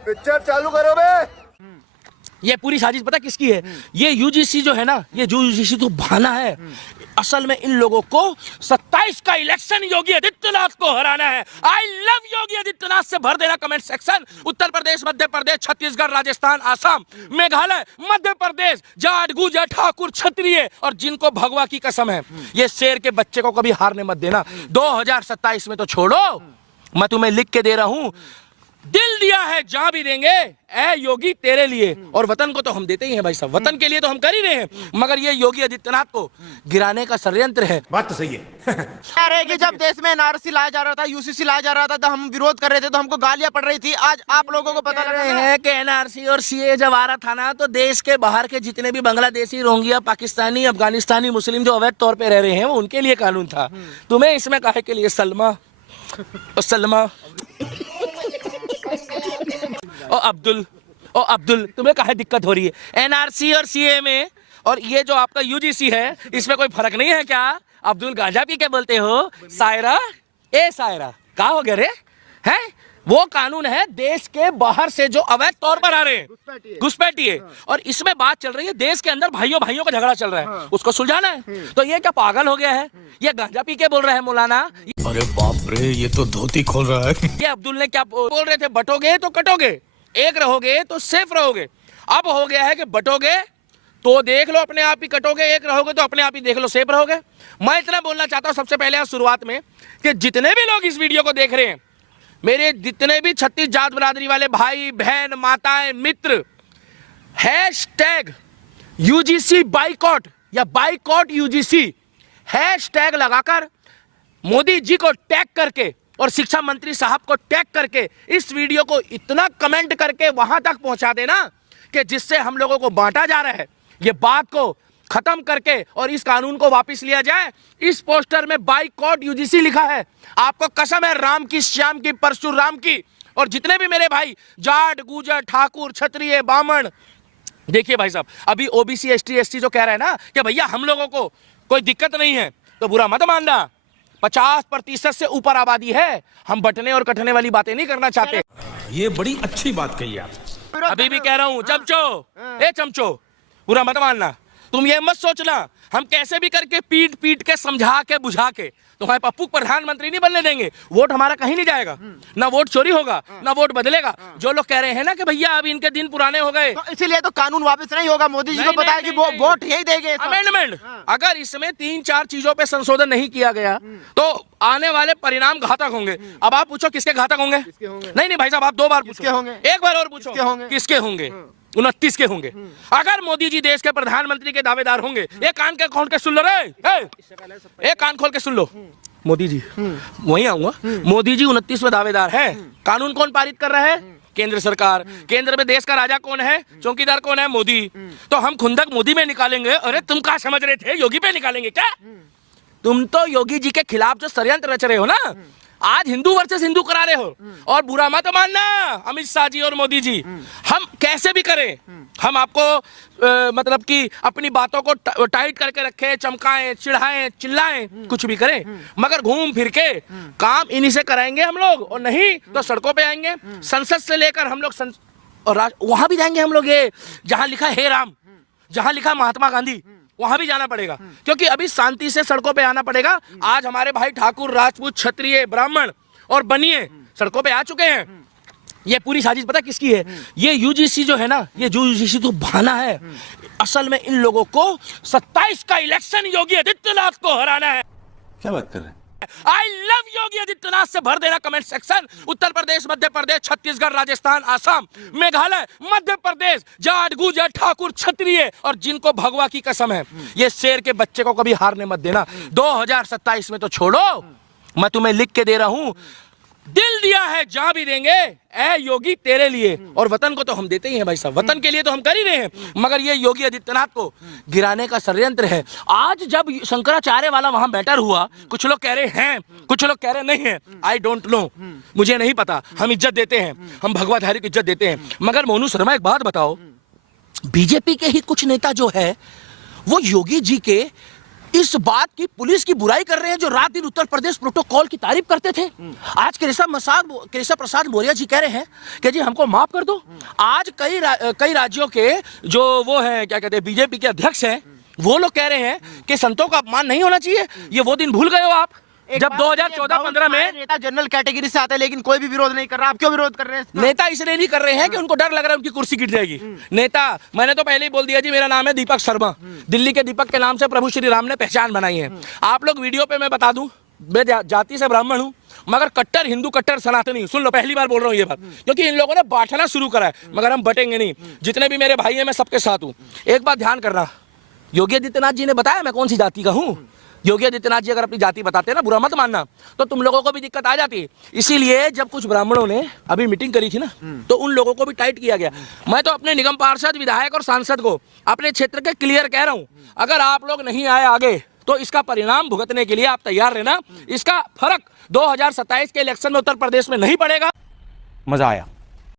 Picture चालू करो बे। ये पूरी साजिश पता किसकी है? ये यूजीसी जो है ना, ये जो यूजीसी तो बहाना है। असल में इन लोगों को 27 का इलेक्शन योगी आदित्यनाथ को हराना है। आई लव योगी आदित्यनाथ से भर देना कमेंट सेक्शन। उत्तर प्रदेश, मध्य प्रदेश, छत्तीसगढ़, राजस्थान, आसाम, मेघालय, मध्य प्रदेश, जाट, गुर्जर, ठाकुर, क्षत्रिय और जिनको भगवा की कसम है, ये शेर के बच्चे को कभी हारने मत देना। 2027 में तो छोड़ो, मैं तुम्हें लिख के दे रहा हूं, दिल दिया है जहां भी देंगे ए योगी तेरे लिए। और वतन को तो हम देते ही हैं भाई साहब, वतन के लिए तो हम कर ही रहे हैं, मगर ये योगी आदित्यनाथ को गिराने का षड्यंत्र है। बात तो सही है। अरे कि जब देश में एनआरसी लाया जा रहा था, यूसीसी लाया जा रहा था, तो हम विरोध कर रहे थे, तो हमको गालियां पड़ रही थी। आज आप लोगों को पता लग रहा है कि एनआरसी और सीए जब आ रहा था ना, तो देश के बाहर के जितने भी बांग्लादेशी, रोहिंग्या, पाकिस्तानी, अफगानिस्तानी मुस्लिम जो अवैध तौर पे रह रहे हैं, वो उनके लिए कानून था। तुम्हें इसमें काहे के लिए सलमा ओ अब्दुल तुम्हें काहे दिक्कत हो रही है? एनआरसी और सीए में और ये जो आपका यूजीसी है, इसमें कोई फर्क नहीं है क्या? अब्दुल गांजा पी के बोलते हो? सायरा क्या हो गया रे? हैं? वो कानून है देश के बाहर से जो अवैध तौर पर आ रहे हैं, घुसपैठिए। और इसमें बात चल रही है देश के अंदर भाइयों का झगड़ा चल रहा है, उसको सुलझाना है। तो ये क्या पागल हो गया है? ये गांजा पी के बोल रहा है मौलाना। अरे बाप रे, ये तो धोती खोल रहा है। ये अब्दुल ने क्या बोल रहे थे? बटोगे तो कटोगे, एक रहोगे तो सेफ रहोगे। अब हो गया है कि बटोगे तो देख लो अपने आप ही कटोगे, एक रहोगे तो अपने आप ही देख लो सेफ रहोगे। मैं इतना बोलना चाहता हूं सबसे पहले शुरुआत में कि जितने भी लोग इस वीडियो को देख रहे हैं, मेरे जितने भी 36 जात बरादरी वाले भाई बहन माताएं मित्र, हैशटैग यूजीसी बाइकॉट या बाइकॉट यूजीसी हैशटैग लगाकर मोदी जी को टैग करके और शिक्षा मंत्री साहब को टैग करके इस वीडियो को इतना कमेंट करके वहां तक पहुंचा देना कि जिससे हम लोगों को बांटा जा रहा है, ये बात को खत्म करके और इस कानून को वापस लिया जाए। इस पोस्टर में बाइकॉट यूजीसी लिखा है। आपको कसम है राम की, श्याम की, परशुराम की, और जितने भी मेरे भाई जाट, गुर्जर, ठाकुर, क्षत्रिय, ब्राह्मण, देखिए भाई साहब, अभी ओबीसी, एसटी, एसटी जो कह रहे हैं ना कि भैया हम लोगों को कोई दिक्कत नहीं है, तो बुरा मत मानना। 50% से ऊपर आबादी है। हम बटने और कटने वाली बातें नहीं करना चाहते। ये बड़ी अच्छी बात कही आप। अभी भी कह रहा हूं, चमचो बुरा मत मानना। तुम ये मत सोचना हम कैसे भी करके पीट के समझा के बुझा के तुम्हारे पप्पू प्रधानमंत्री नहीं बनने देंगे। वोट हमारा कहीं नहीं जाएगा, ना वोट चोरी होगा, ना वोट बदलेगा। जो लोग कह रहे हैं ना कि भैया अब इनके दिन पुराने हो गए, तो इसीलिए तो कानून वापस नहीं होगा। मोदी जी को बताया कि वो वोट यही देंगे। अमेंडमेंट, अगर इसमें 3-4 चीजों पे संशोधन नहीं किया गया तो आने वाले परिणाम घातक होंगे। अब आप पूछो किसके घातक होंगे? नहीं भाई साहब, आप 2 बार पूछो, एक बार और पूछो किसके होंगे? 29 के होंगे। अगर मोदी जी देश के प्रधानमंत्री के दावेदार होंगे, एक कान के खोल के सुन लो रे, एक कान खोल के सुन लो, मोदी जी, वहीं आऊंगा। मोदी जी 29 में दावेदार है। कानून कौन पारित कर रहा है? केंद्र सरकार। केंद्र में देश का राजा कौन है? चौकीदार कौन है? मोदी। तो हम खुंदक मोदी में निकालेंगे। अरे तुम क्या समझ रहे थे योगी पे निकालेंगे क्या? तुम तो योगी जी के खिलाफ जो षड्यंत्र रच रहे हो ना, आज हिंदू वर्सेस हिंदू करा रहे हो। और बुरा मत मानना अमित शाह जी और मोदी जी, हम कैसे भी करें, हम आपको मतलब कि अपनी बातों को टाइट करके रखें, चमकाएं, चिढ़ाएं, चिल्लाएं, कुछ भी करें, मगर घूम फिर के काम इन्हीं से कराएंगे हम लोग। और नहीं तो सड़कों पे आएंगे। संसद से लेकर हम लोग और वहां भी जाएंगे हम लोग, ये जहां लिखा हे राम, जहां लिखा महात्मा गांधी, वहां भी जाना पड़ेगा। क्योंकि अभी शांति से सड़कों पे आना पड़ेगा। आज हमारे भाई ठाकुर, राजपूत, क्षत्रिय, ब्राह्मण और बनिए सड़कों पे आ चुके हैं। ये पूरी साजिश पता किसकी है? ये यूजीसी जो है ना, ये जो यूजीसी तो बहाना है। असल में इन लोगों को 27 का इलेक्शन योगी आदित्यनाथ को हराना है। क्या बात कर रहे हैं? आई लव योगी आदित्यनाथ से भर देना कमेंट सेक्शन। उत्तर प्रदेश, मध्य प्रदेश, छत्तीसगढ़, राजस्थान, आसाम, मेघालय, मध्य प्रदेश, जाट, गुर्जर, ठाकुर, क्षत्रिय और जिनको भगवा की कसम है, ये शेर के बच्चे को कभी हारने मत देना। 2027 में तो छोड़ो, मैं तुम्हें लिख के दे रहा हूं, दिल दिया है जहां भी देंगे ए योगी तेरे लिए। और वतन को तो हम देते ही हैं भाई साहब, वतन के लिए तो हम कर ही रहे हैं, मगर ये योगी आदित्यनाथ को गिराने का षड्यंत्र है। आज जब शंकराचार्य वाला वहां बैटर हुआ, कुछ लोग कह रहे हैं, कुछ लोग कह रहे नहीं है। आई डोंट नो, मुझे नहीं पता। हम इज्जत देते हैं, हम भगवाधारी को इज्जत देते हैं। मगर मोनू शर्मा एक बात बताओ, बीजेपी के ही कुछ नेता जो है वो योगी जी के इस बात की पुलिस की बुराई कर रहे हैं जो रात दिन उत्तर प्रदेश प्रोटोकॉल की तारीफ करते थे। आज केशव प्रसाद मौर्य जी कह रहे हैं कि जी हमको माफ कर दो। आज कई राज्यों के जो वो हैं क्या कहते हैं बीजेपी के अध्यक्ष हैं, वो लोग कह रहे हैं कि संतों का अपमान नहीं होना चाहिए। ये वो दिन भूल गए हो आप जब 2014-15 में नेता जनरल कैटेगरी से आते हैं लेकिन कोई भी विरोध नहीं कर रहा। आप क्यों विरोध कर रहे हैं इसका? नेता इसलिए नहीं कर रहे हैं कि उनको डर लग रहा है उनकी कुर्सी गिर जाएगी। नेता, मैंने तो पहले ही बोल दिया जी, मेरा नाम है दीपक शर्मा। दिल्ली के दीपक के नाम से प्रभु श्री राम ने पहचान बनाई है। आप लोग वीडियो पे मैं बता दूं, मैं जाति से ब्राह्मण हूं मगर कट्टर हिंदू, कट्टर सनातनी। सुन लो, पहली बार बोल रहा हूं ये बात, क्योंकि इन लोगों ने बांटना शुरू करा है, मगर हम बटेंगे नहीं। जितने भी मेरे भाई हैं मैं सबके साथ हूं। एक बात ध्यान करना, योगी आदित्यनाथ जी ने बताया मैं कौन सी जाति का हूं। योगी आदित्यनाथ जी अगर अपनी जाति बताते ना, बुरा मत मानना, तो तुम लोगों को भी दिक्कत आ जाती। इसीलिए जब कुछ ब्राह्मणों ने अभी मीटिंग करी थी ना, तो उन लोगों को भी टाइट किया गया। मैं तो अपने निगम पार्षद, विधायक और सांसद को अपने क्षेत्र के क्लियर कह रहा हूं, अगर आप लोग नहीं आए आगे तो इसका परिणाम भुगतने के लिए आप तैयार रहना। इसका फर्क 2027 के इलेक्शन में उत्तर प्रदेश में नहीं पड़ेगा। मजा आया।